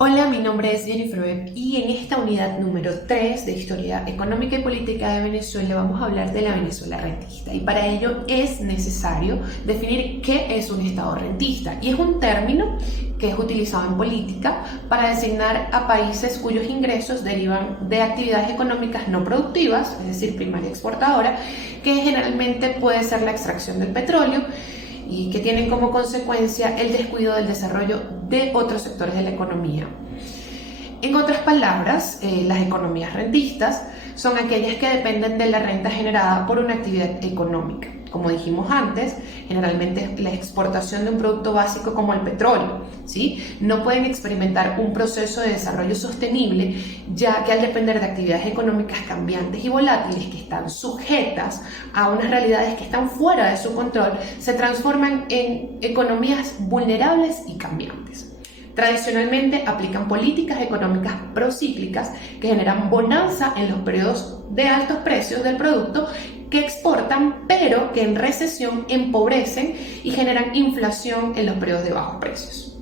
Hola, mi nombre es Jennifer Webb y en esta unidad número 3 de Historia Económica y Política de Venezuela vamos a hablar de la Venezuela rentista y para ello es necesario definir qué es un Estado rentista y es un término que es utilizado en política para designar a países cuyos ingresos derivan de actividades económicas no productivas, es decir, primaria exportadora, que generalmente puede ser la extracción del petróleo y que tienen como consecuencia el descuido del desarrollo de otros sectores de la economía. En otras palabras, las economías rentistas son aquellas que dependen de la renta generada por una actividad económica. Como dijimos antes, generalmente la exportación de un producto básico como el petróleo, ¿sí? No pueden experimentar un proceso de desarrollo sostenible, ya que al depender de actividades económicas cambiantes y volátiles que están sujetas a unas realidades que están fuera de su control, se transforman en economías vulnerables y cambiantes. Tradicionalmente aplican políticas económicas procíclicas que generan bonanza en los periodos de altos precios del producto que exportan, pero que en recesión empobrecen y generan inflación en los periodos de bajos precios.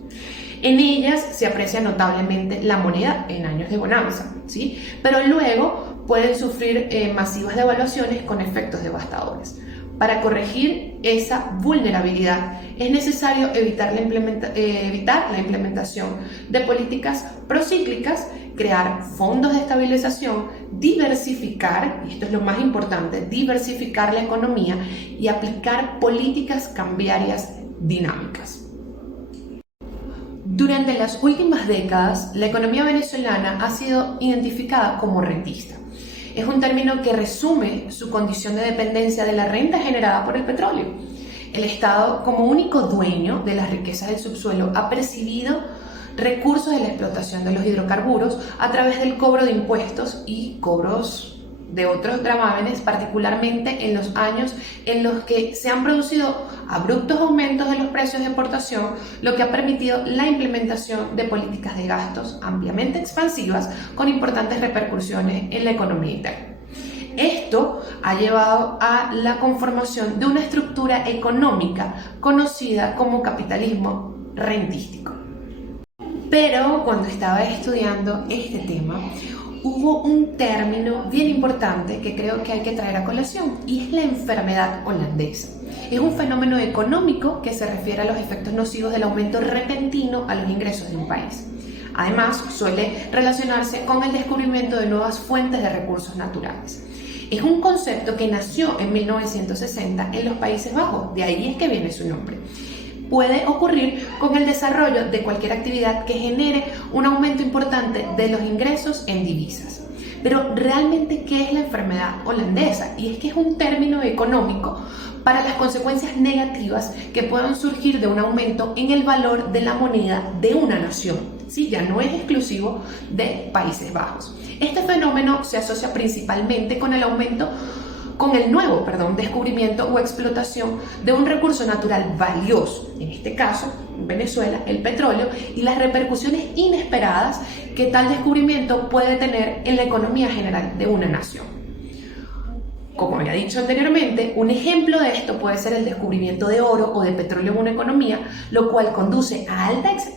En ellas se aprecia notablemente la moneda en años de bonanza, ¿sí? Pero luego pueden sufrir masivas devaluaciones con efectos devastadores. Para corregir esa vulnerabilidad es necesario evitar la implementación de políticas procíclicas, crear fondos de estabilización, diversificar, y esto es lo más importante, diversificar la economía y aplicar políticas cambiarias dinámicas. Durante las últimas décadas, la economía venezolana ha sido identificada como rentista. Es un término que resume su condición de dependencia de la renta generada por el petróleo. El Estado, como único dueño de las riquezas del subsuelo, ha percibido recursos de la explotación de los hidrocarburos a través del cobro de impuestos y cobros de otros gravámenes, particularmente en los años en los que se han producido abruptos aumentos de los precios de exportación, lo que ha permitido la implementación de políticas de gastos ampliamente expansivas con importantes repercusiones en la economía interna. Esto ha llevado a la conformación de una estructura económica conocida como capitalismo rentístico. Pero cuando estaba estudiando este tema, hubo un término bien importante que creo que hay que traer a colación y es la enfermedad holandesa. Es un fenómeno económico que se refiere a los efectos nocivos del aumento repentino a los ingresos de un país. Además, suele relacionarse con el descubrimiento de nuevas fuentes de recursos naturales. Es un concepto que nació en 1960 en los Países Bajos, de ahí es que viene su nombre. Puede ocurrir con el desarrollo de cualquier actividad que genere un aumento importante de los ingresos en divisas. Pero realmente, ¿qué es la enfermedad holandesa? Y es que es un término económico para las consecuencias negativas que puedan surgir de un aumento en el valor de la moneda de una nación. Sí, ya no es exclusivo de Países Bajos. Este fenómeno se asocia principalmente con el nuevo descubrimiento o explotación de un recurso natural valioso, en este caso, en Venezuela, el petróleo, y las repercusiones inesperadas que tal descubrimiento puede tener en la economía general de una nación. Como había dicho anteriormente, un ejemplo de esto puede ser el descubrimiento de oro o de petróleo en una economía, lo cual conduce a altas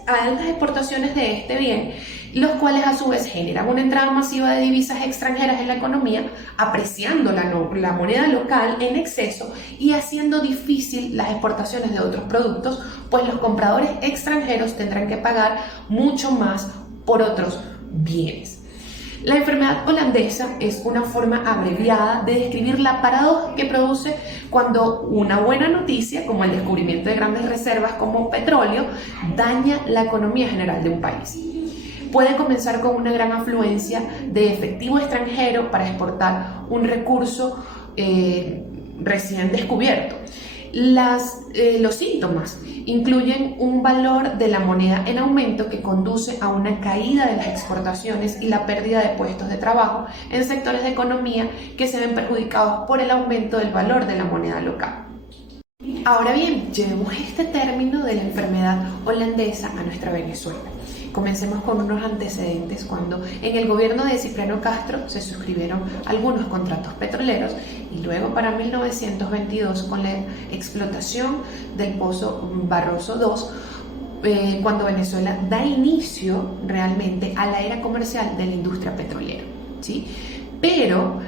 exportaciones de este bien, los cuales a su vez generan una entrada masiva de divisas extranjeras en la economía, apreciando la moneda local en exceso y haciendo difícil las exportaciones de otros productos, pues los compradores extranjeros tendrán que pagar mucho más por otros bienes. La enfermedad holandesa es una forma abreviada de describir la paradoja que produce cuando una buena noticia, como el descubrimiento de grandes reservas como petróleo, daña la economía general de un país. Puede comenzar con una gran afluencia de efectivo extranjero para exportar un recurso recién descubierto. Los síntomas incluyen un valor de la moneda en aumento que conduce a una caída de las exportaciones y la pérdida de puestos de trabajo en sectores de economía que se ven perjudicados por el aumento del valor de la moneda local. Ahora bien, llevemos este término de la enfermedad holandesa a nuestra Venezuela. Comencemos con unos antecedentes cuando en el gobierno de Cipriano Castro se suscribieron algunos contratos petroleros y luego para 1922 con la explotación del pozo Barroso II cuando Venezuela da inicio realmente a la era comercial de la industria petrolera, ¿sí? Pero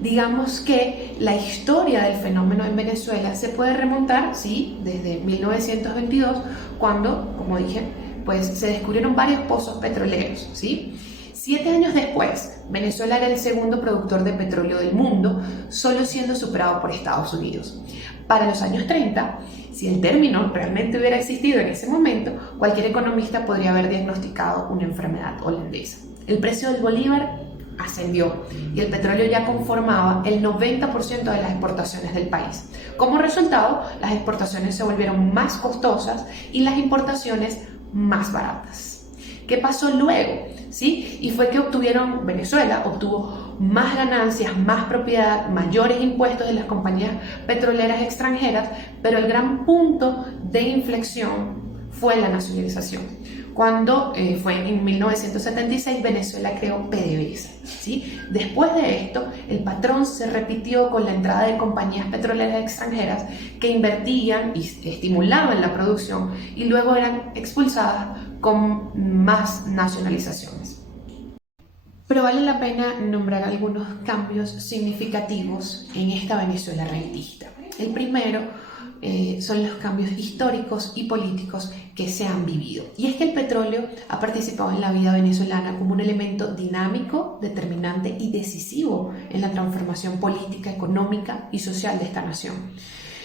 digamos que la historia del fenómeno en Venezuela se puede remontar, sí, desde 1922, cuando, como dije, pues se descubrieron varios pozos petroleros, ¿sí? 7 años después, Venezuela era el segundo productor de petróleo del mundo, solo siendo superado por Estados Unidos. Para los años 30, si el término realmente hubiera existido en ese momento, cualquier economista podría haber diagnosticado una enfermedad holandesa. El precio del bolívar ascendió y el petróleo ya conformaba el 90% de las exportaciones del país. Como resultado, las exportaciones se volvieron más costosas y las importaciones más baratas. ¿Qué pasó luego? ¿Sí? Y fue que Venezuela obtuvo más ganancias, más propiedad, mayores impuestos de las compañías petroleras extranjeras, pero el gran punto de inflexión fue la nacionalización. Cuando fue en 1976, Venezuela creó PDVSA, ¿sí? Después de esto, el patrón se repitió con la entrada de compañías petroleras extranjeras que invertían y estimulaban la producción y luego eran expulsadas con más nacionalizaciones. Pero vale la pena nombrar algunos cambios significativos en esta Venezuela rentista. El primero son los cambios históricos y políticos que se han vivido. Y es que el petróleo ha participado en la vida venezolana como un elemento dinámico, determinante y decisivo en la transformación política, económica y social de esta nación.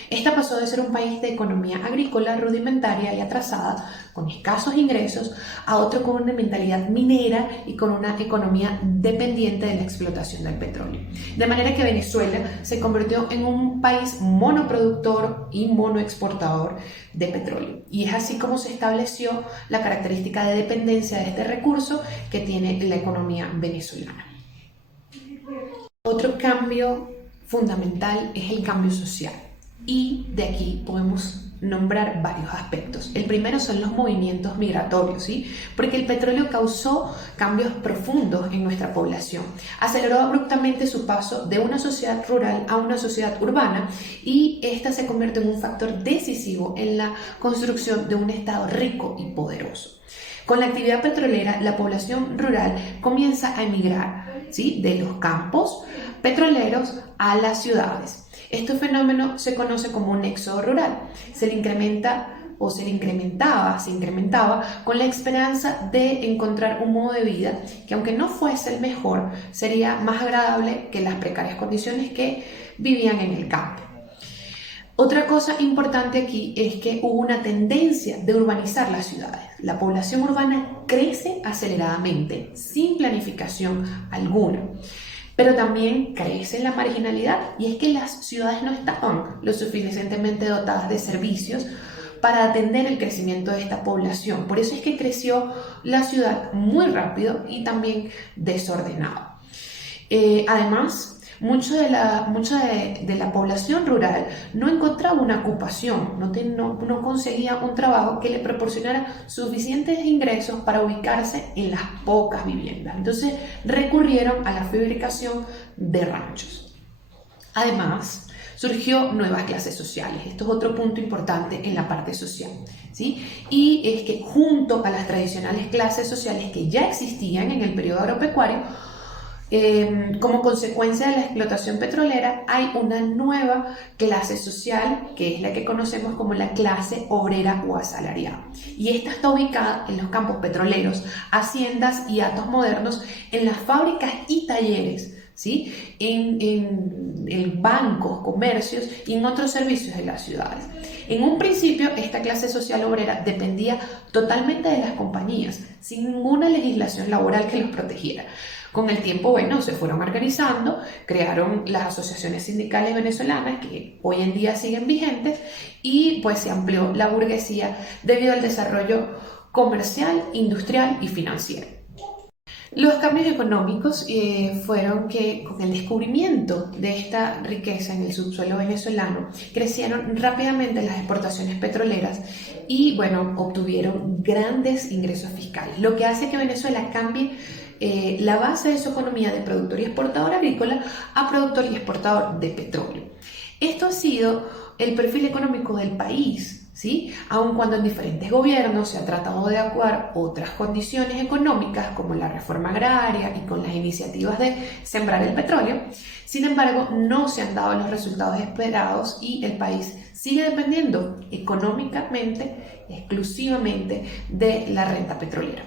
Esta pasó de ser un país de economía agrícola rudimentaria y atrasada, con escasos ingresos, a otro con una mentalidad minera y con una economía dependiente de la explotación del petróleo. De manera que Venezuela se convirtió en un país monoproductor y monoexportador de petróleo. Y es así como se estableció la característica de dependencia de este recurso que tiene la economía venezolana. Otro cambio fundamental es el cambio social. Y de aquí podemos nombrar varios aspectos. El primero son los movimientos migratorios, ¿sí? Porque el petróleo causó cambios profundos en nuestra población. Aceleró abruptamente su paso de una sociedad rural a una sociedad urbana y esta se convierte en un factor decisivo en la construcción de un estado rico y poderoso. Con la actividad petrolera, la población rural comienza a emigrar, ¿sí? De los campos petroleros a las ciudades. Este fenómeno se conoce como un éxodo rural. Se incrementaba con la esperanza de encontrar un modo de vida que, aunque no fuese el mejor, sería más agradable que las precarias condiciones que vivían en el campo. Otra cosa importante aquí es que hubo una tendencia de urbanizar las ciudades. La población urbana crece aceleradamente, sin planificación alguna. Pero también crece la marginalidad, y es que las ciudades no estaban lo suficientemente dotadas de servicios para atender el crecimiento de esta población. Por eso es que creció la ciudad muy rápido y también desordenado. Además, mucho de la población rural no encontraba una ocupación, no conseguía un trabajo que le proporcionara suficientes ingresos para ubicarse en las pocas viviendas. Entonces recurrieron a la fabricación de ranchos. Además, surgió nuevas clases sociales. Esto es otro punto importante en la parte social, ¿sí? Y es que junto a las tradicionales clases sociales que ya existían en el periodo agropecuario, como consecuencia de la explotación petrolera, hay una nueva clase social que es la que conocemos como la clase obrera o asalariada. Y esta está ubicada en los campos petroleros, haciendas y hatos modernos, en las fábricas y talleres, ¿sí? En bancos, comercios y en otros servicios de las ciudades. En un principio, esta clase social obrera dependía totalmente de las compañías, sin ninguna legislación laboral que los protegiera. Con el tiempo, se fueron organizando, crearon las asociaciones sindicales venezolanas que hoy en día siguen vigentes y pues se amplió la burguesía debido al desarrollo comercial, industrial y financiero. Los cambios económicos fueron que con el descubrimiento de esta riqueza en el subsuelo venezolano crecieron rápidamente las exportaciones petroleras y obtuvieron grandes ingresos fiscales, lo que hace que Venezuela cambie la base de su economía de productor y exportador agrícola a productor y exportador de petróleo. Esto ha sido el perfil económico del país ¿sí? Aun cuando en diferentes gobiernos se ha tratado de adecuar otras condiciones económicas como la reforma agraria y con las iniciativas de sembrar el petróleo, sin embargo no se han dado los resultados esperados y el país sigue dependiendo económicamente, exclusivamente de la renta petrolera.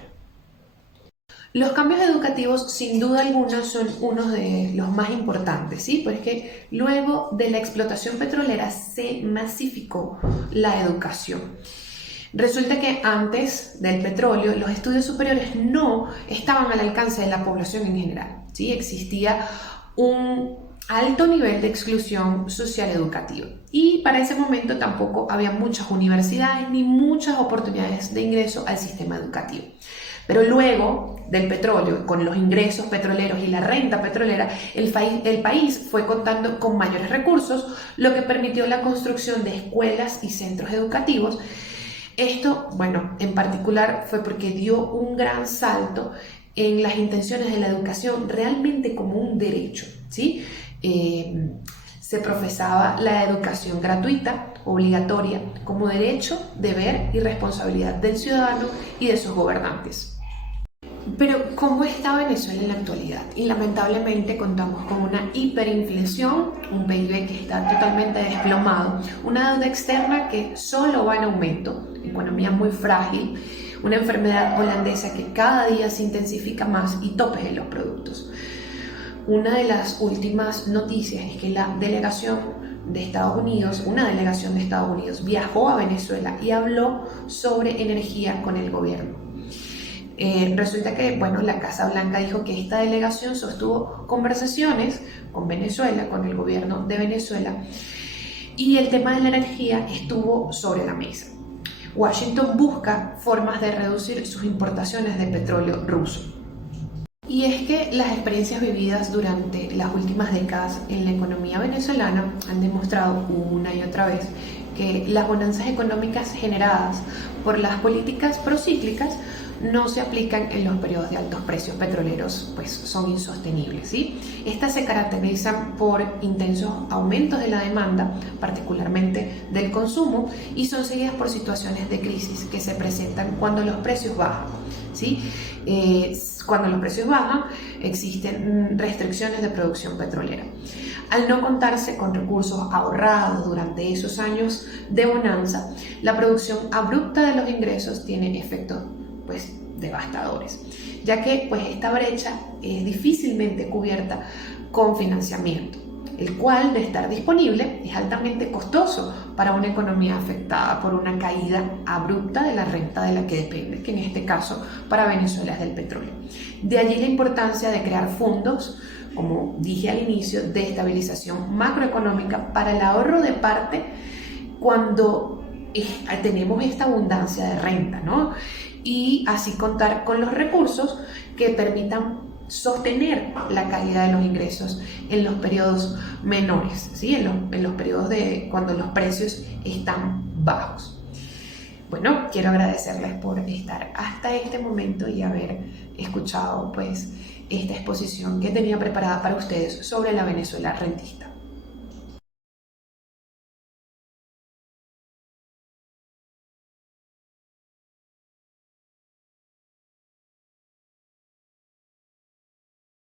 Los cambios educativos, sin duda alguna, son uno de los más importantes, ¿sí? Porque luego de la explotación petrolera se masificó la educación. Resulta que antes del petróleo los estudios superiores no estaban al alcance de la población en general, ¿sí? Existía un alto nivel de exclusión social educativa y para ese momento tampoco había muchas universidades ni muchas oportunidades de ingreso al sistema educativo. Pero luego del petróleo, con los ingresos petroleros y la renta petrolera, el país fue contando con mayores recursos, lo que permitió la construcción de escuelas y centros educativos. Esto, bueno, en particular fue porque dio un gran salto en las intenciones de la educación realmente como un derecho, ¿sí? Se profesaba la educación gratuita, obligatoria, como derecho, deber y responsabilidad del ciudadano y de sus gobernantes. Pero ¿cómo está Venezuela en la actualidad? Y lamentablemente contamos con una hiperinflación, un PIB que está totalmente desplomado, una deuda externa que solo va en aumento, economía muy frágil, una enfermedad holandesa que cada día se intensifica más y topes en los productos. Una de las últimas noticias es que una delegación de Estados Unidos viajó a Venezuela y habló sobre energía con el gobierno. Resulta que, bueno, la Casa Blanca dijo que esta delegación sostuvo conversaciones con Venezuela, con el gobierno de Venezuela, y el tema de la energía estuvo sobre la mesa. Washington busca formas de reducir sus importaciones de petróleo ruso. Y es que las experiencias vividas durante las últimas décadas en la economía venezolana han demostrado una y otra vez que las bonanzas económicas generadas por las políticas procíclicas no se aplican en los periodos de altos precios petroleros, pues son insostenibles, ¿sí? Estas se caracterizan por intensos aumentos de la demanda, particularmente del consumo, y son seguidas por situaciones de crisis que se presentan cuando los precios bajan, ¿sí? Cuando los precios bajan, existen restricciones de producción petrolera. Al no contarse con recursos ahorrados durante esos años de bonanza, la producción abrupta de los ingresos tiene efectos pues devastadores, ya que pues esta brecha es difícilmente cubierta con financiamiento, el cual de estar disponible es altamente costoso para una economía afectada por una caída abrupta de la renta de la que depende, que en este caso para Venezuela es del petróleo. De allí la importancia de crear fondos, como dije al inicio, de estabilización macroeconómica para el ahorro de parte cuando tenemos esta abundancia de renta, ¿no? Y así contar con los recursos que permitan sostener la calidad de los ingresos en los periodos menores, ¿sí? en los periodos de cuando los precios están bajos. Bueno, quiero agradecerles por estar hasta este momento y haber escuchado pues esta exposición que tenía preparada para ustedes sobre la Venezuela rentista.